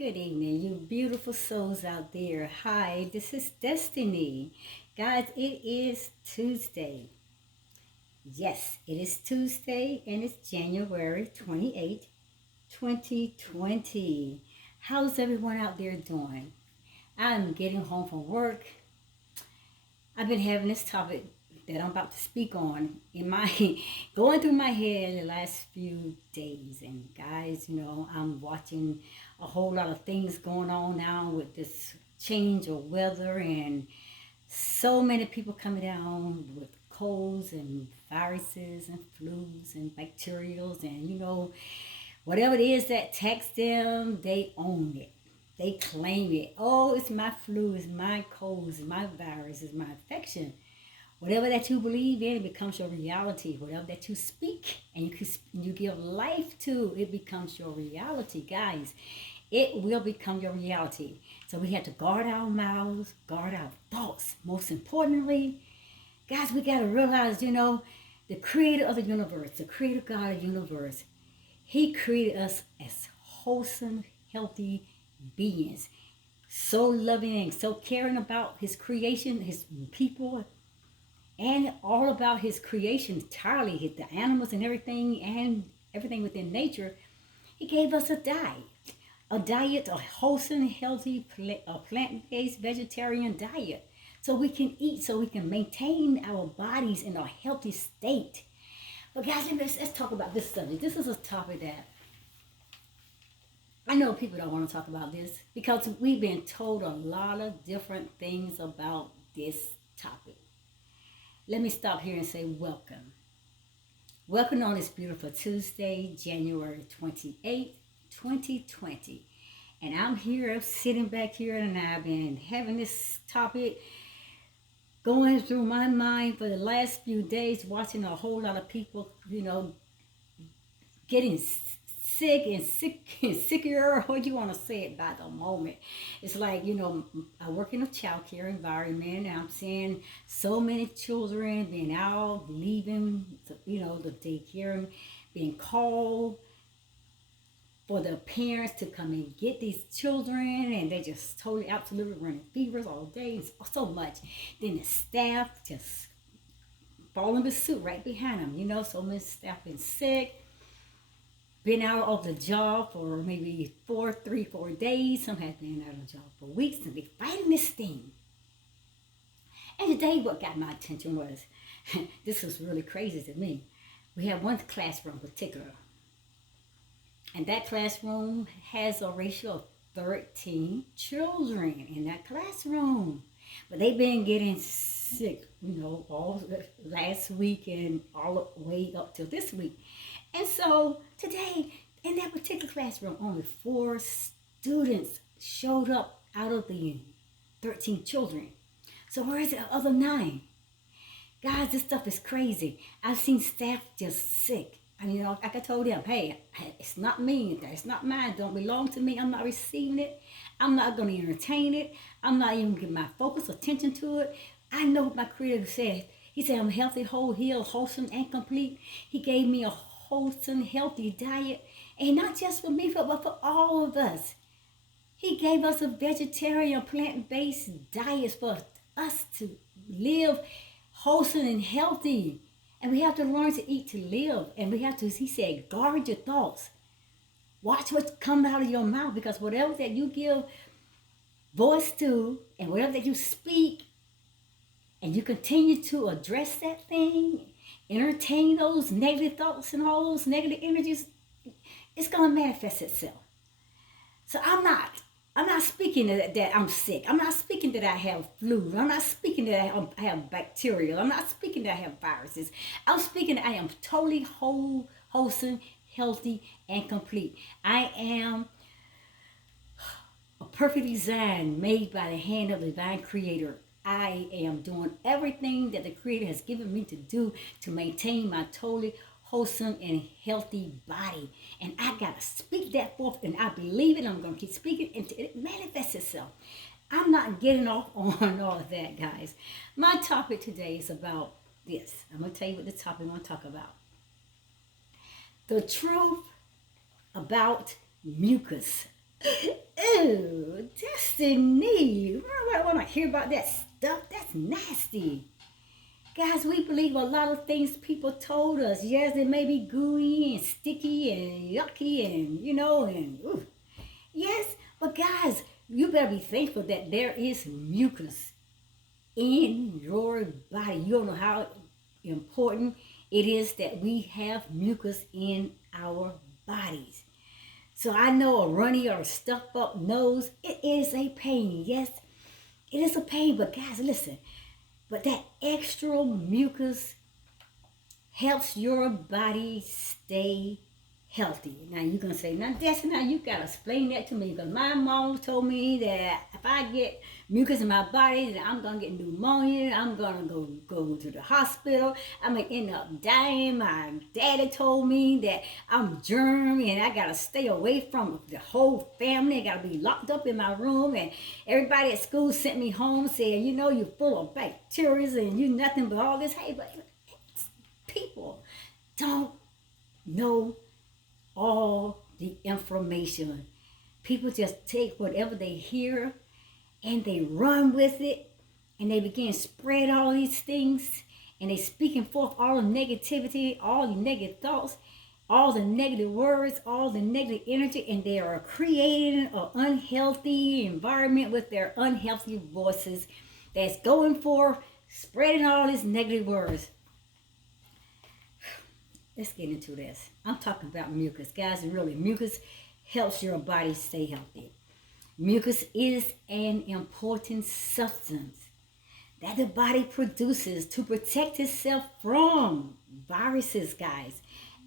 Good evening, you beautiful souls out there. Hi, this is Destiny. Guys, it is Tuesday. Yes, it is Tuesday and it's January 28th, 2020. How's everyone out there doing? I'm getting home from work. I've been having this topic that I'm about to speak on in my going through my head the last few days. And guys, I'm watching a whole lot of things going on now with this change of weather and so many people coming down with colds and viruses and flus and bacterials and whatever it is that attacks them, they own it. They claim it. Oh, it's my flu, it's my cold, it's my virus, it's my infection. Whatever that you believe in, it becomes your reality. Whatever that you speak and you give life to, it becomes your reality, guys. It will become your reality. So we have to guard our mouths, guard our thoughts. Most importantly, guys, we got to realize, the creator of the universe, the creator God of the universe, he created us as wholesome, healthy beings. So loving and so caring about his creation, his people, and all about his creation entirely, the animals and everything within nature. He gave us a diet, a wholesome, healthy, plant-based vegetarian diet, so we can eat, so we can maintain our bodies in a healthy state. But guys, let's talk about this subject. This is a topic that I know people don't want to talk about this because we've been told a lot of different things about this topic. Let me stop here and say welcome. Welcome on this beautiful Tuesday, January 28th, 2020. And I'm here sitting back here and I've been having this topic going through my mind for the last few days, watching a whole lot of people, getting sick and sick and sicker, or you want to say it by the moment. It's like, I work in a child care environment and I'm seeing so many children being out, leaving, the daycare, being called for the parents to come and get these children, and they just totally, absolutely running fevers all day, and so much. Then the staff just falling the suit right behind them, so many staff been sick, been out of the job for maybe 4 days. Some have been out of the job for weeks, and they fighting this thing. And today, what got my attention was, this was really crazy to me. We have one classroom in particular, and that classroom has a ratio of 13 children in that classroom. But they've been getting sick, all last week and all the way up till this week. And so today, in that particular classroom, only 4 students showed up out of the 13 children. So where's the other 9? Guys, this stuff is crazy. I've seen staff just sick. Like I told them, hey, it's not me. It's not mine. It don't belong to me. I'm not receiving it. I'm not going to entertain it. I'm not even giving my focus, attention to it. I know what my Creator said. He said I'm healthy, whole, healed, wholesome, and complete. He gave me a wholesome, healthy diet. And not just for me, but for all of us. He gave us a vegetarian, plant-based diet for us to live wholesome and healthy. And we have to learn to eat to live. And we have to, he said, guard your thoughts. Watch what's coming out of your mouth, because whatever that you give voice to and whatever that you speak, and you continue to address that thing, entertain those negative thoughts and all those negative energies, it's going to manifest itself. So I'm not speaking that I'm sick. I'm not speaking that I have flu. I'm not speaking that I have bacterial. I'm not speaking that I have viruses. I'm speaking that I am totally whole, wholesome, healthy, and complete. I am a perfect design made by the hand of the divine creator. I am doing everything that the creator has given me to do to maintain my totally wholesome and healthy body. And I got to speak that forth, and I believe it. I'm going to keep speaking until it manifests itself. I'm not getting off on all of that, guys. My topic today is about this. I'm going to tell you what the topic I'm going to talk about. The truth about mucus. Ooh, Destiny. I want to hear about that stuff. That's nasty. Guys, we believe a lot of things people told us. Yes, it may be gooey and sticky and yucky and, and ooh. Yes, but guys, you better be thankful that there is mucus in your body. You don't know how important it is that we have mucus in our bodies. So I know a runny or a stuffed up nose, it is a pain. Yes, it is a pain, but guys, listen. But that extra mucus helps your body stay healthy. Now you're gonna say, now Destiny, now you gotta explain that to me, because my mom told me that if I get mucus in my body, then I'm gonna get pneumonia. I'm gonna go to the hospital. I'm gonna end up dying. My daddy told me that I'm germy and I gotta stay away from the whole family. I gotta be locked up in my room, and everybody at school sent me home saying, you're full of bacteria and you nothing but all this. Hey, but people don't know all the information. People just take whatever they hear and they run with it, and they begin to spread all these things, and they speaking forth all the negativity, all the negative thoughts, all the negative words, all the negative energy, and they are creating an unhealthy environment with their unhealthy voices that's going forth, spreading all these negative words. Let's get into this. I'm talking about mucus. Guys, really, mucus helps your body stay healthy. Mucus is an important substance that the body produces to protect itself from viruses, guys,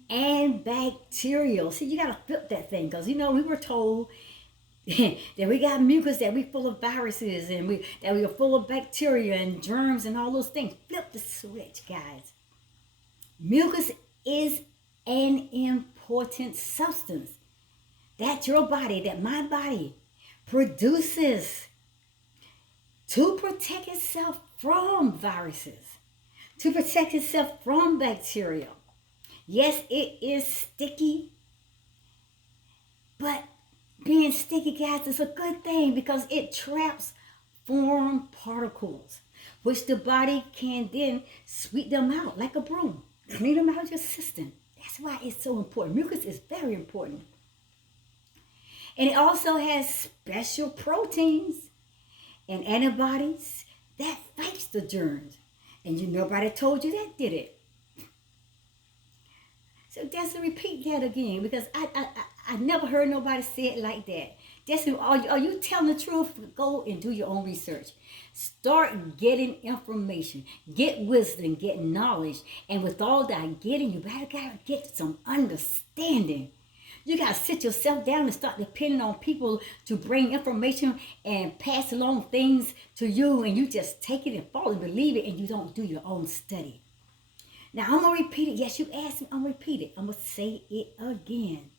and bacteria. See, you got to flip that thing, because, we were told that we got mucus, that we full of viruses, and that we are full of bacteria and germs and all those things. Flip the switch, guys. Mucus is an important substance that your body, that my body produces to protect itself from viruses, to protect itself from bacteria. Yes, it is sticky, but being sticky, guys, is a good thing, because it traps foreign particles, which the body can then sweep them out like a broom. Clean them out of your system. That's why it's so important. Mucus is very important. And it also has special proteins and antibodies that fights the germs. And nobody told you that, did it? So just repeat that again, because I never heard nobody say it like that. Are you telling the truth? Go and do your own research. Start getting information. Get wisdom. Get knowledge. And with all that getting, you gotta get some understanding. You gotta sit yourself down and start depending on people to bring information and pass along things to you, and you just take it and fall and believe it, and you don't do your own study. Now I'm gonna repeat it. Yes, you asked me. I'm gonna repeat it. I'm gonna say it again.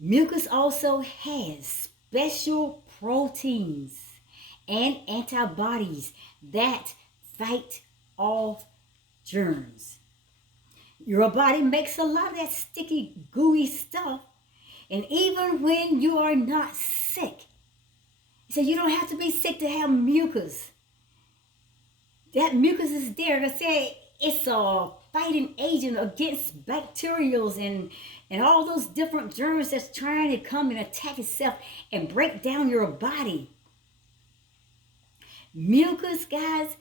Mucus also has special proteins and antibodies that fight off germs. Your body makes a lot of that sticky, gooey stuff. And even when you are not sick, so you don't have to be sick to have mucus. That mucus is there. I say it's a fighting agent against bacterials and all those different germs that's trying to come and attack itself and break down your body. Mucus, guys,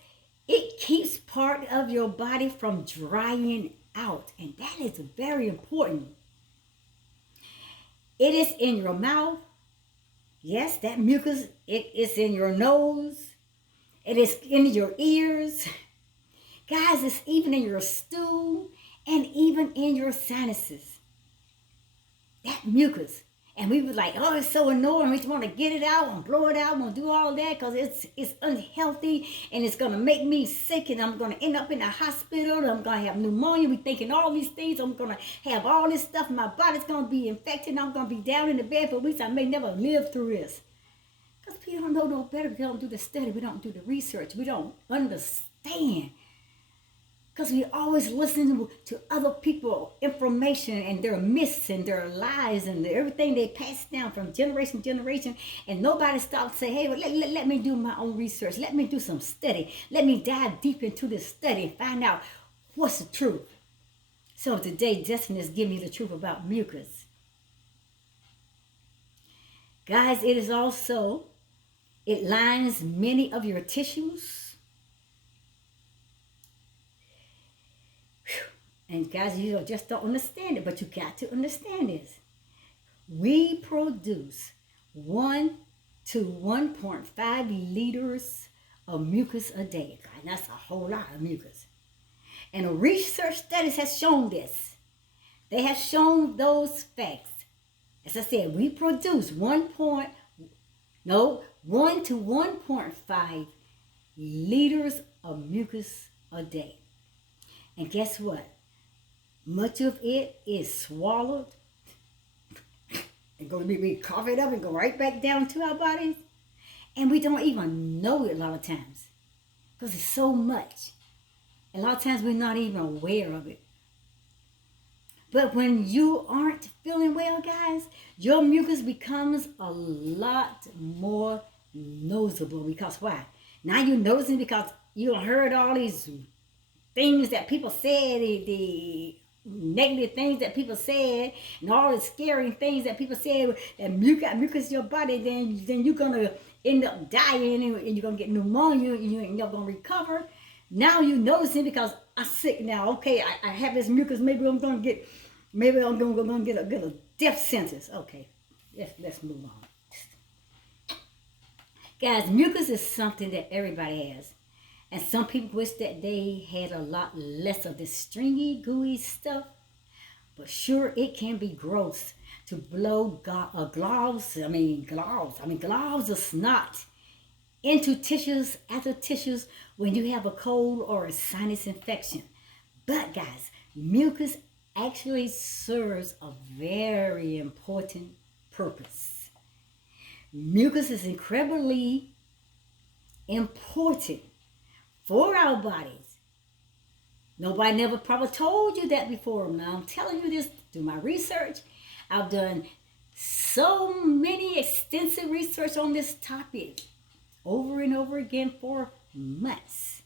it keeps part of your body from drying out, and that is very important. It is in your mouth. Yes, that mucus, it is in your nose. It is in your ears. Guys, it's even in your stool and even in your sinuses. That mucus. And we were like, oh, it's so annoying. We just want to get it out and blow it out and do all that because it's unhealthy and it's going to make me sick and I'm going to end up in the hospital. I'm going to have pneumonia. We're thinking all these things. I'm going to have all this stuff. My body's going to be infected. And I'm going to be down in the bed for weeks. I may never live through this. Because people don't know no better. We don't do the study. We don't do the research. We don't understand. Because we always listen to other people information and their myths and their lies and everything they pass down from generation to generation. And nobody stops to say, hey, well, let me do my own research. Let me do some study. Let me dive deep into this study and find out what's the truth. So today, Justin is giving you the truth about mucus. Guys, it lines many of your tissues. And guys, you just don't understand it, but you got to understand this. We produce 1 to 1.5 liters of mucus a day. God, that's a whole lot of mucus. And research studies have shown this. They have shown those facts. As I said, we produce 1 to 1.5 liters of mucus a day. And guess what? Much of it is swallowed and we cough it up and go right back down to our bodies. And we don't even know it a lot of times because it's so much. A lot of times we're not even aware of it. But when you aren't feeling well, guys, your mucus becomes a lot more noticeable. Because why? Now you're noticing because you heard all these things that people said, the negative things that people said, and all the scary things that people said, and you got mucus in your body, then you're gonna end up dying, and you're gonna get pneumonia, and you ain't never gonna recover. Now you noticing because I'm sick now. Okay, I have this mucus. Maybe I'm gonna get a death sentence. Okay, let's move on. Guys, mucus is something that everybody has. And some people wish that they had a lot less of this stringy, gooey stuff. But sure, it can be gross to blow globs of snot into tissues, after tissues, when you have a cold or a sinus infection. But guys, mucus actually serves a very important purpose. Mucus is incredibly important for our bodies. Nobody never probably told you that before. Now I'm telling you this through my research. I've done so many extensive research on this topic over and over again for months.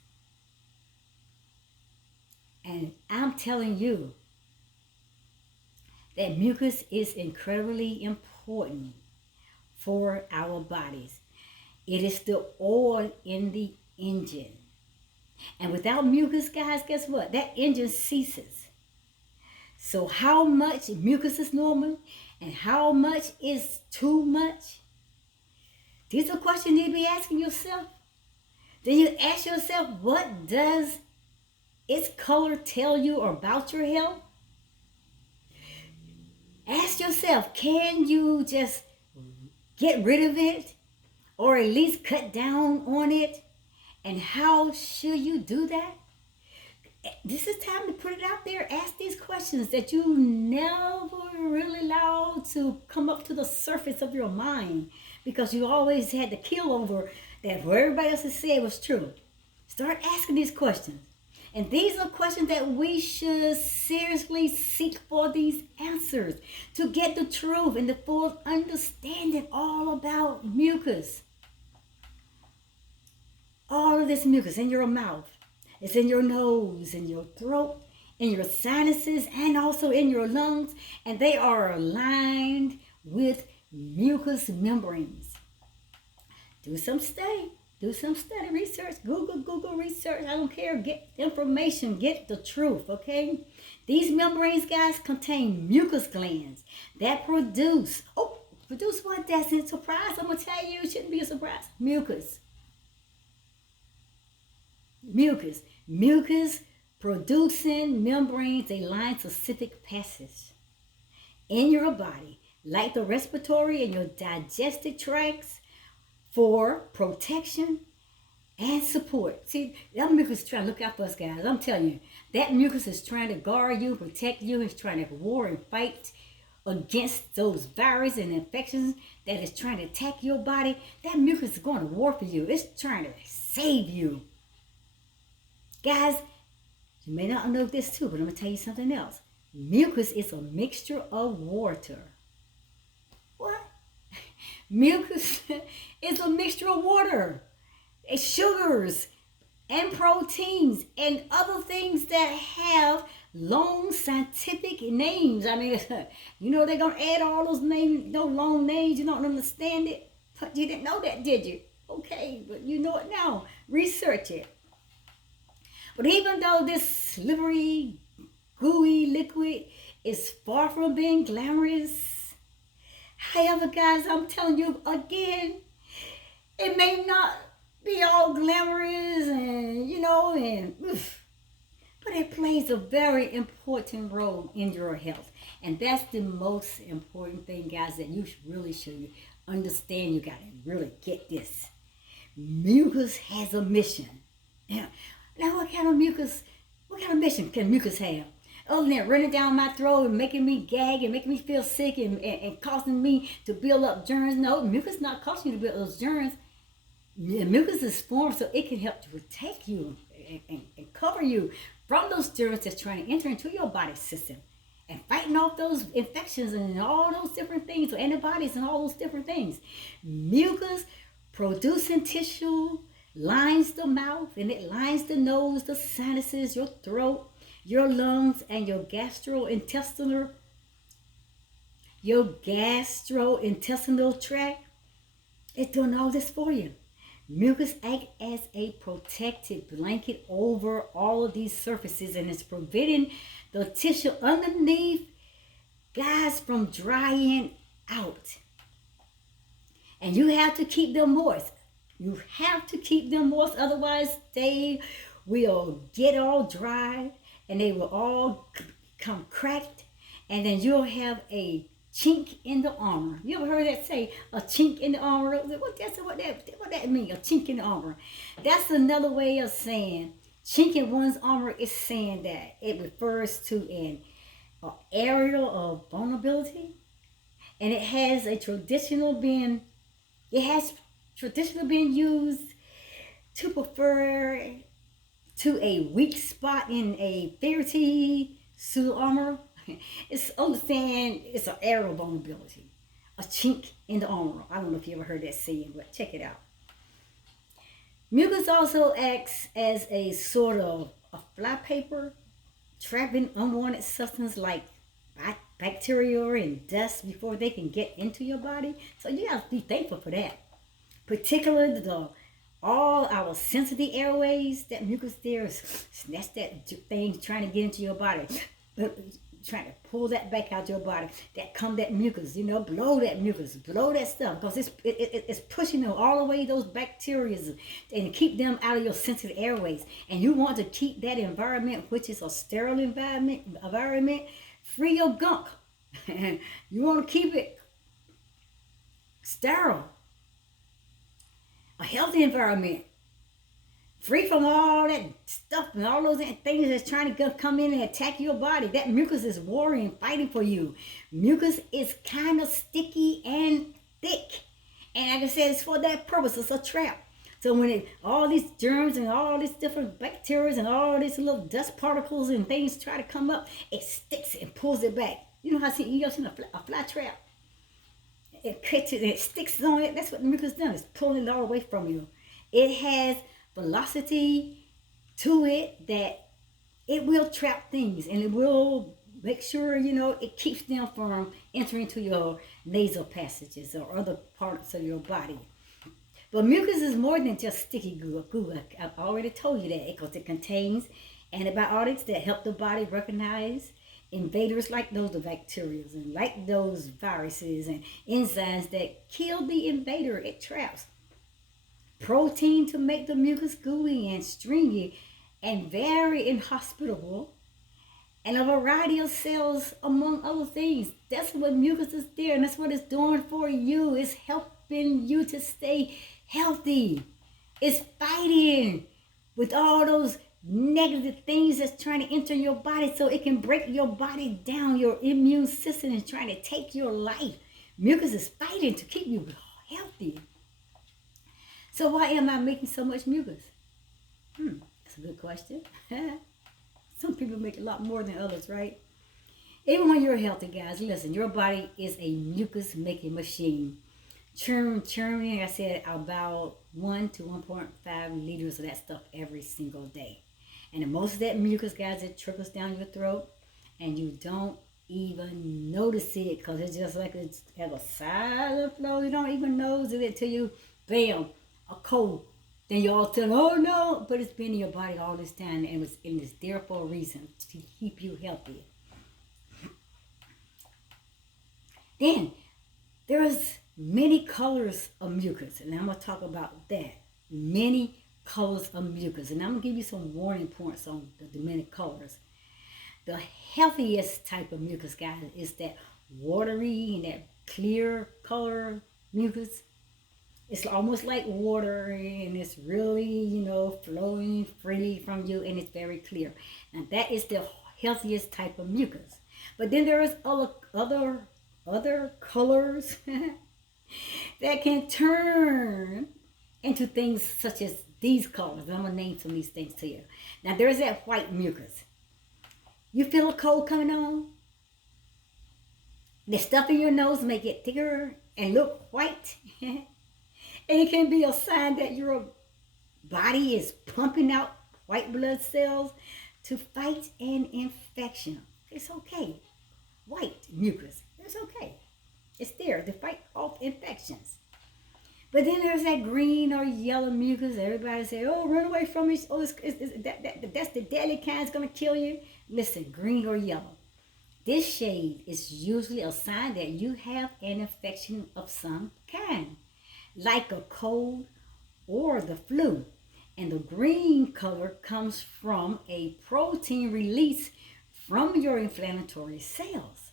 And I'm telling you that mucus is incredibly important for our bodies. It is the oil in the engine. And without mucus, guys, guess what? That engine ceases. So how much mucus is normal and how much is too much? These are questions you need to be asking yourself. Then you ask yourself, what does its color tell you about your health? Ask yourself, can you just get rid of it or at least cut down on it? And how should you do that? This is time to put it out there. Ask these questions that you never really allowed to come up to the surface of your mind because you always had to kill over that what everybody else has said was true. Start asking these questions. And these are questions that we should seriously seek for these answers to get the truth and the full understanding all about mucus. All of this mucus in your mouth, it's in your nose, in your throat, in your sinuses, and also in your lungs. And they are aligned with mucus membranes. Do some study, research, Google research. I don't care, get information, get the truth, okay? These membranes, guys, contain mucus glands that produce what? That's a surprise. I'm going to tell you, it shouldn't be a surprise. Mucus producing membranes, they line specific passage in your body, like the respiratory and your digestive tracts, for protection and support. See, that mucus is trying to look out for us, guys. I'm telling you, that mucus is trying to guard you, protect you. It's trying to war and fight against those viruses and infections that is trying to attack your body. That mucus is going to war for you. It's trying to save you. Guys, You may not know this too, but I'm going to tell you something else. Mucus is a mixture of water. What? Mucus is a mixture of water, it's sugars, and proteins, and other things that have long scientific names. I mean, they're going to add all those names, those long names. You don't understand it. But you didn't know that, did you? Okay, but you know it now. Research it. But even though this slippery, gooey liquid is far from being glamorous, however, guys, I'm telling you again, it may not be all glamorous but it plays a very important role in your health. And that's the most important thing, guys, that you really should understand. You got to really get this. Mucus has a mission. Yeah. Now, what kind of mission can mucus have? Other than running down my throat and making me gag and making me feel sick and causing me to build up germs. No, mucus not causing you to build those germs. Mucus is formed so it can help to protect you and cover you from those germs that's trying to enter into your body system and fighting off those infections and all those different things, antibodies and all those different things. Mucus producing tissue lines the mouth, and it lines the nose, the sinuses, your throat, your lungs, and your gastrointestinal tract. It's doing all this for you. Mucus acts as a protective blanket over all of these surfaces, and it's preventing the tissue underneath, guys, from drying out. And you have to keep them moist. You have to keep them moist, otherwise they will get all dry and they will all come cracked, and then you'll have a chink in the armor. You ever heard that say, a chink in the armor? What that mean, a chink in the armor? That's another way of saying chink in one's armor is saying that it refers to an area of vulnerability, and it has traditionally been used to prefer to a weak spot in a Ph.D. suit armor. It's understand it's an area of vulnerability, a chink in the armor. I don't know if you ever heard that saying, but check it out. Mucus also acts as a sort of a flypaper, trapping unwanted substance like bacteria and dust before they can get into your body. So you have to be thankful for that. Particularly all our sensitive airways, that mucus there that's that thing trying to get into your body. Trying to pull that back out your body, that mucus, blow that mucus, blow that stuff, because it's pushing them all the way, those bacteria, and keep them out of your sensitive airways. And you want to keep that environment, which is a sterile environment free of gunk. You want to keep it sterile, a healthy environment, free from all that stuff and all those things that's trying to come in and attack your body. That mucus is warring, fighting for you. Mucus is kind of sticky and thick. And like I said, it's for that purpose. It's a trap. So when all these germs and all these different bacteria and all these little dust particles and things try to come up, it sticks and pulls it back. You know how you ever seen a fly trap? It catches and it sticks on it. That's what the mucus does. It's pulling it all away from you. It has velocity to it that it will trap things, and it will make sure it keeps them from entering into your nasal passages or other parts of your body. But mucus is more than just sticky goo. I've already told you that, because it contains antibiotics that help the body recognize invaders like those bacteria and like those viruses and enzymes that kill the invader it traps. Protein to make the mucus gooey and stringy and very inhospitable, and a variety of cells, among other things. That's what mucus is there, and that's what it's doing for you. It's helping you to stay healthy. It's fighting with all those negative things that's trying to enter your body, so it can break your body down. Your immune system is trying to take your life. Mucus is fighting to keep you healthy. So why am I making so much mucus? That's a good question. Some people make a lot more than others, right? Even when you're healthy, guys, listen, your body is a mucus making machine. Churning, like I said, about 1 to 1.5 liters of that stuff every single day. And most of that mucus, guys, it trickles down your throat, and you don't even notice it because it's just like it's at a silent flow. You don't even notice it until you, bam, a cold. Then you all tell, oh no, but it's been in your body all this time, and it's there for a reason to keep you healthy. Then there's many colors of mucus, and I'm going to talk about that. Many colors of mucus, and I'm going to give you some warning points on the many colors. The healthiest type of mucus, guys, is that watery and that clear color mucus. It's almost like water, and it's really, flowing freely from you, and it's very clear. And that is the healthiest type of mucus. But then there is other colors that can turn into things such as these colors. I'm going to name some of these things to you. Now, there's that white mucus. You feel a cold coming on? The stuff in your nose may get thicker and look white. And it can be a sign that your body is pumping out white blood cells to fight an infection. It's okay. White mucus, it's okay. It's there to fight off infections. But then there's that green or yellow mucus. Everybody say, oh, run away from it. Oh, that's the deadly kind. It's going to kill you. Listen, green or yellow. This shade is usually a sign that you have an infection of some kind, like a cold or the flu. And the green color comes from a protein release from your inflammatory cells.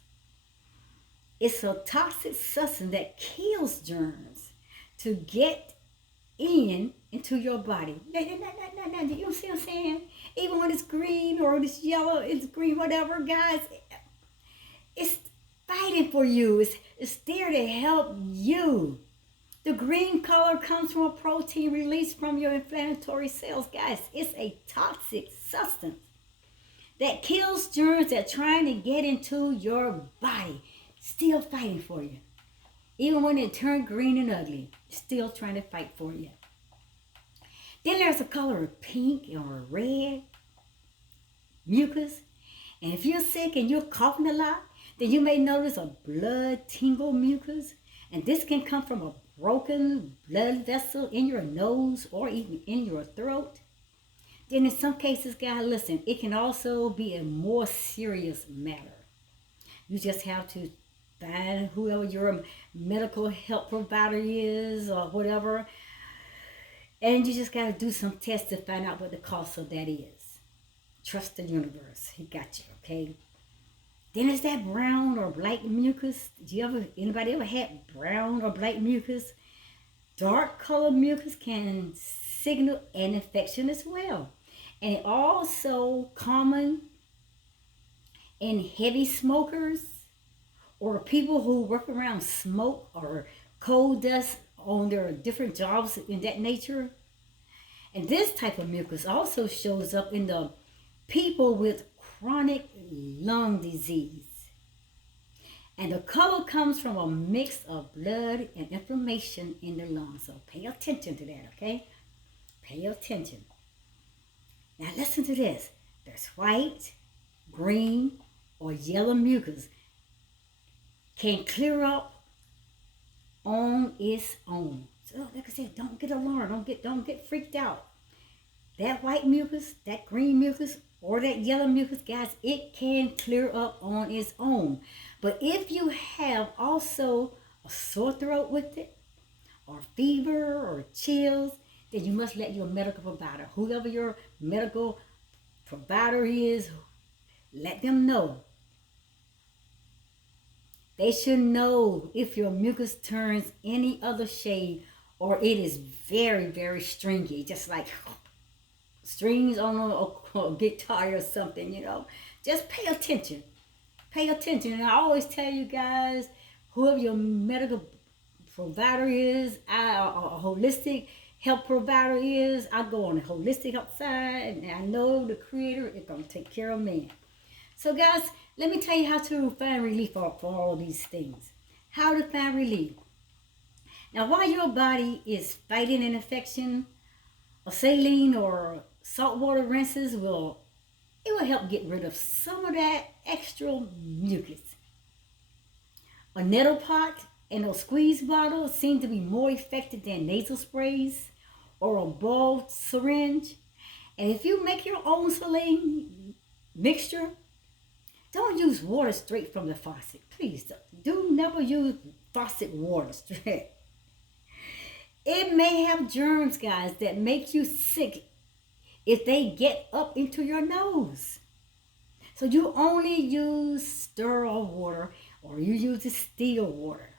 It's a toxic substance that kills germs to get into your body. No, you see what I'm saying? Even when it's green or it's yellow, it's green, whatever, guys, it's fighting for you. It's there to help you. The green color comes from a protein released from your inflammatory cells, guys. It's a toxic substance that kills germs that are trying to get into your body. Still fighting for you. Even when it turned green and ugly, still trying to fight for you. Then there's a color of pink or red mucus. And if you're sick and you're coughing a lot, then you may notice a blood tingle mucus. And this can come from a broken blood vessel in your nose or even in your throat. Then in some cases, guys, listen, it can also be a more serious matter. You just have to find whoever your medical health provider is or whatever. And you just got to do some tests to find out what the cause of that is. Trust the universe. He got you, okay? Then there's that brown or black mucus. Anybody ever had brown or black mucus? Dark color mucus can signal an infection as well. And it also common in heavy smokers or people who work around smoke or coal dust on their different jobs in that nature. And this type of mucus also shows up in the people with chronic lung disease. And the color comes from a mix of blood and inflammation in the lungs. So pay attention to that, okay? Pay attention. Now listen to this. There's white, green, or yellow mucus can clear up on its own. So like I said, don't get alarmed. Don't get freaked out. That white mucus, that green mucus, or that yellow mucus, guys, it can clear up on its own. But if you have also a sore throat with it, or fever, or chills, then you must let your medical provider, whoever your medical provider is, let them know. They should know if your mucus turns any other shade or it is very, very stringy, just like strings on a guitar or something, Just pay attention. Pay attention. And I always tell you guys, whoever your medical provider is, a holistic health provider is. I go on the holistic health side, and I know the Creator is going to take care of me. So, guys, let me tell you how to find relief for all of these things. How to find relief. Now, while your body is fighting an infection, a saline or saltwater rinses will help get rid of some of that extra mucus. A nettle pot and a squeeze bottle seem to be more effective than nasal sprays or a bulb syringe. And if you make your own saline mixture, don't use water straight from the faucet. Please do never use faucet water straight. It may have germs, guys, that make you sick if they get up into your nose. So you only use sterile water, or you use distilled water.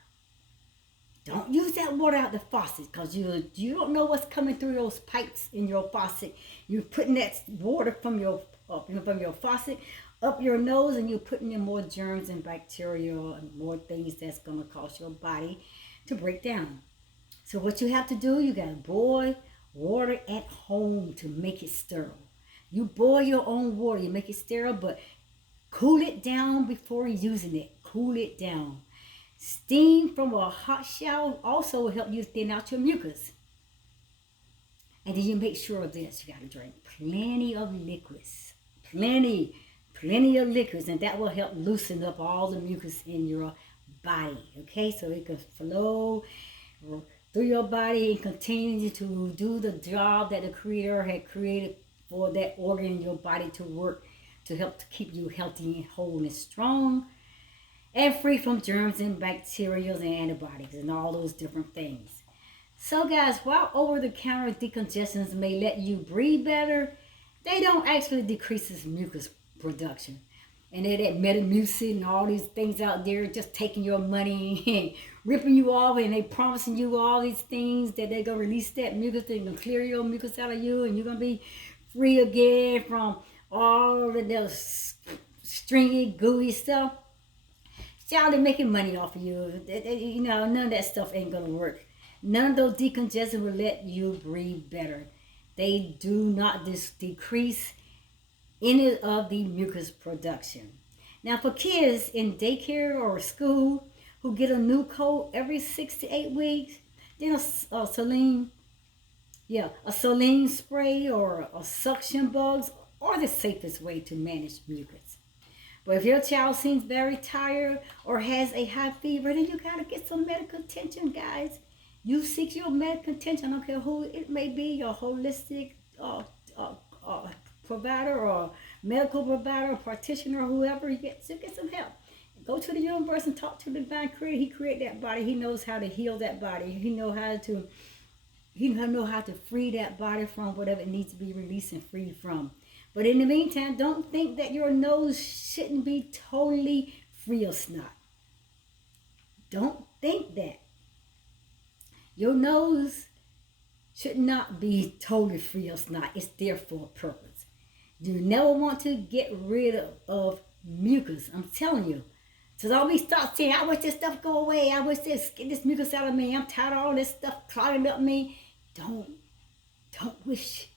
Don't use that water out the faucet, because you don't know what's coming through those pipes in your faucet. You're putting that water from your faucet up your nose, and you're putting in more germs and bacteria and more things that's going to cause your body to break down. So what you have to do, you got to boil water at home to make it sterile. You boil your own water, you make it sterile, but cool it down before using it. Cool it down. Steam from a hot shower also will help you thin out your mucus. And then you make sure of this. You got to drink plenty of liquids. Plenty of liquids. And that will help loosen up all the mucus in your body. Okay, so it can flow through your body and continue to do the job that the Creator had created for that organ in your body to work, to help to keep you healthy and whole and strong and free from germs and bacteria and antibodies and all those different things. So guys, while over-the-counter decongestants may let you breathe better, they don't actually decrease this mucus production. And they're that Metamucil and all these things out there just taking your money and ripping you off, and they promising you all these things that they're going to release that mucus, they're going to clear your mucus out of you, and you're going to be free again from all of those stringy, gooey stuff. Y'all, they're making money off of you. You know, none of that stuff ain't going to work. None of those decongestants will let you breathe better. They do not decrease any of the mucus production. Now, for kids in daycare or school who get a new coat every 6 to 8 weeks, then a saline spray or a suction bugs are the safest way to manage mucus. But if your child seems very tired or has a high fever, then you gotta get some medical attention, guys. You seek your medical attention. I don't care who it may be, your holistic provider or medical provider or practitioner or whoever, you get some help. Go to the universe and talk to the divine Creator. He created that body. He knows how to heal that body. He know how to free that body from whatever it needs to be released and freed from. But in the meantime, don't think that your nose shouldn't be totally free of snot. Don't think that. Your nose should not be totally free of snot. It's there for a purpose. You never want to get rid of mucus. I'm telling you. So don't be start saying, I wish this stuff go away. I wish get this mucus out of me. I'm tired of all this stuff clogging up me. Don't wish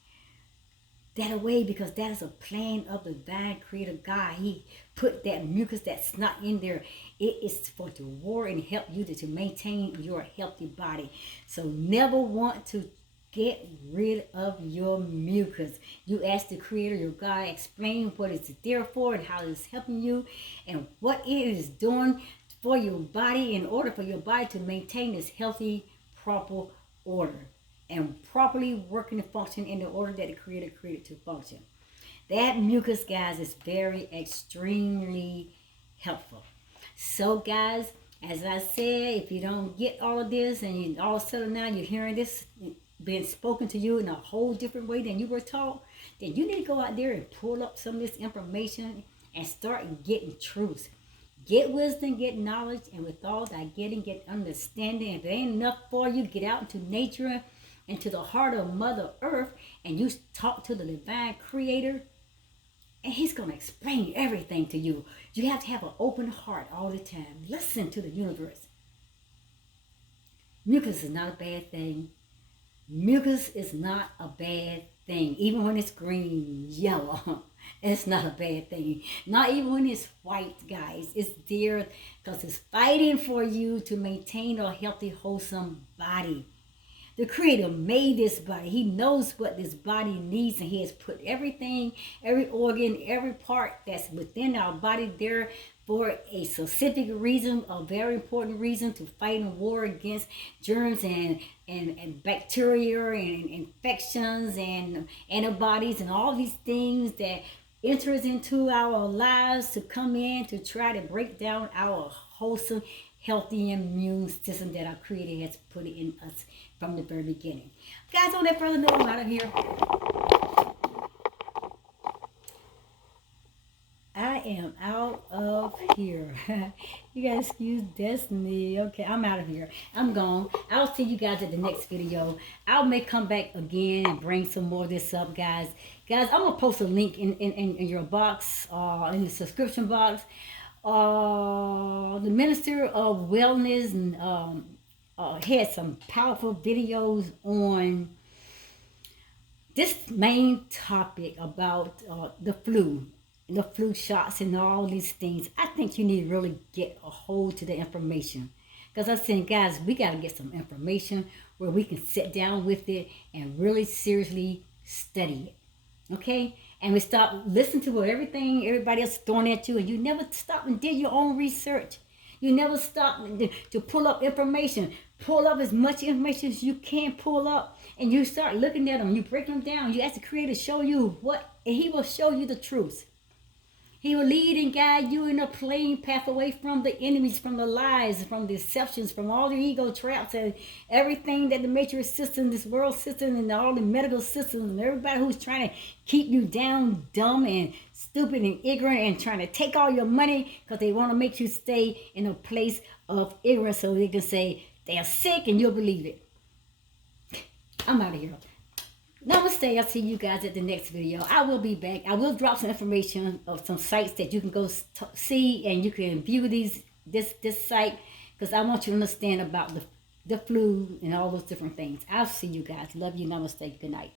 that away, because that is a plan of the divine Creator God. He put that mucus, that snot in there. It is for to war and help you to maintain your healthy body. So never want to get rid of your mucus. You ask the Creator, your God, explain what it's there for and how it's helping you and what it is doing for your body in order for your body to maintain this healthy, proper order and properly working and function in the order that the Creator created to function. That mucus, guys, is very extremely helpful. So, guys, as I said, if you don't get all of this and you all of a sudden now you're hearing this being spoken to you in a whole different way than you were taught, then you need to go out there and pull up some of this information and start getting truth. Get wisdom, get knowledge, and with all that getting, get understanding. If it ain't enough for you, get out into nature, into the heart of Mother Earth, and you talk to the divine Creator, and He's going to explain everything to you. You have to have an open heart all the time. Listen to the universe. Mucus is not a bad thing. Mucus is not a bad thing, even when it's green, yellow. It's not a bad thing. Not even when it's white, guys. It's there because it's fighting for you to maintain a healthy, wholesome body. The Creator made this body. He knows what this body needs, and He has put everything, every organ, every part that's within our body there for a specific reason, a very important reason to fight a war against germs and bacteria and infections and antibodies and all these things that enters into our lives to come in to try to break down our wholesome, healthy immune system that our Creator has put in us from the very beginning. Guys, on that further note, I'm out of here. I am out of here. You guys excuse Destiny. Okay, I'm out of here. I'm gone. I'll see you guys at the next video. I may come back again and bring some more of this up, guys. Guys, I'm going to post a link in your box, in the subscription box. The Minister of Wellness had some powerful videos on this main topic about the flu shots and all these things. I think you need to really get a hold to the information. Because I said, guys, we got to get some information where we can sit down with it and really seriously study it. Okay? And we stop listening to what everybody else throwing at you, and you never stop and did your own research. You never stop to pull up information. Pull up as much information as you can pull up, and you start looking at them. You break them down. You ask the Creator to show you what, and He will show you the truth. He will lead and guide you in a plain path away from the enemies, from the lies, from the deceptions, from all the ego traps and everything that the matrix system, this world system, and all the medical systems, and everybody who's trying to keep you down, dumb and stupid and ignorant and trying to take all your money because they want to make you stay in a place of ignorance so they can say they're sick and you'll believe it. I'm out of here. Namaste. I'll see you guys at the next video. I will be back. I will drop some information of some sites that you can go see, and you can view this site, because I want you to understand about the flu and all those different things. I'll see you guys. Love you. Namaste. Good night.